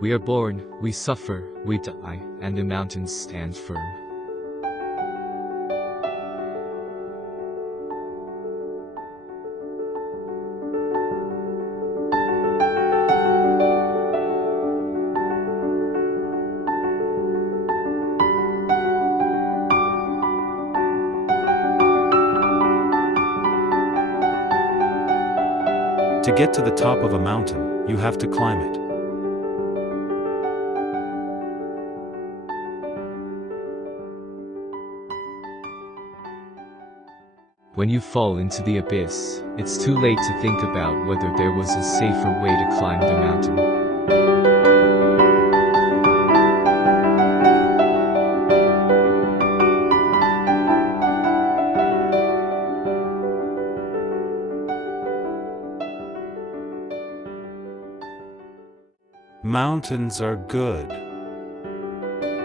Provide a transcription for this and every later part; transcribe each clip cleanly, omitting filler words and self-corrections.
We are born, we suffer, we die, and the mountains stand firm. To get to the top of a mountain, you have to climb it. When you fall into the abyss, it's too late to think about whether there was a safer way to climb the mountain. Mountains are good.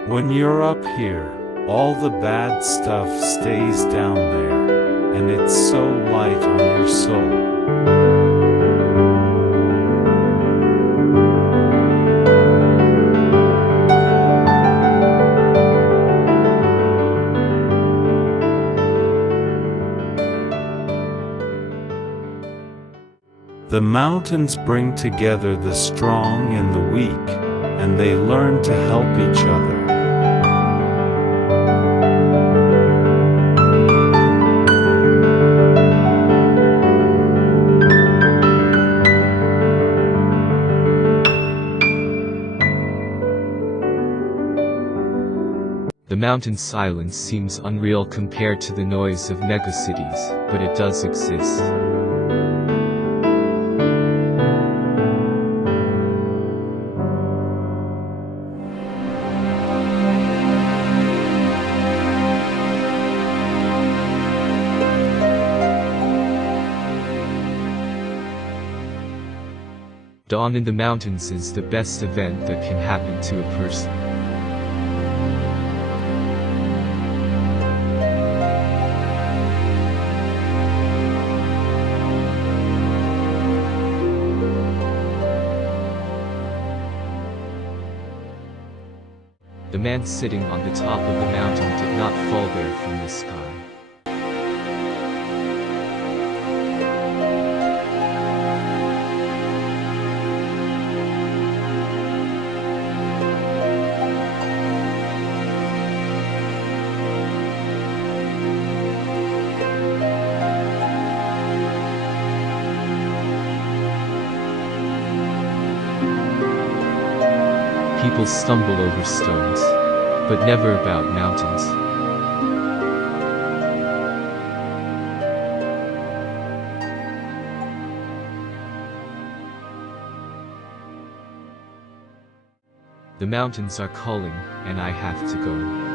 When you're up here, all the bad stuff stays down there, and it's so light on your soul. The mountains bring together the strong and the weak, and they learn to help each other. The mountain's silence seems unreal compared to the noise of megacities, but it does exist. Dawn in the mountains is the best event that can happen to a person. The man sitting on the top of the mountain did not fall there from the sky. People stumble over stones, but never about mountains. The mountains are calling, and I have to go.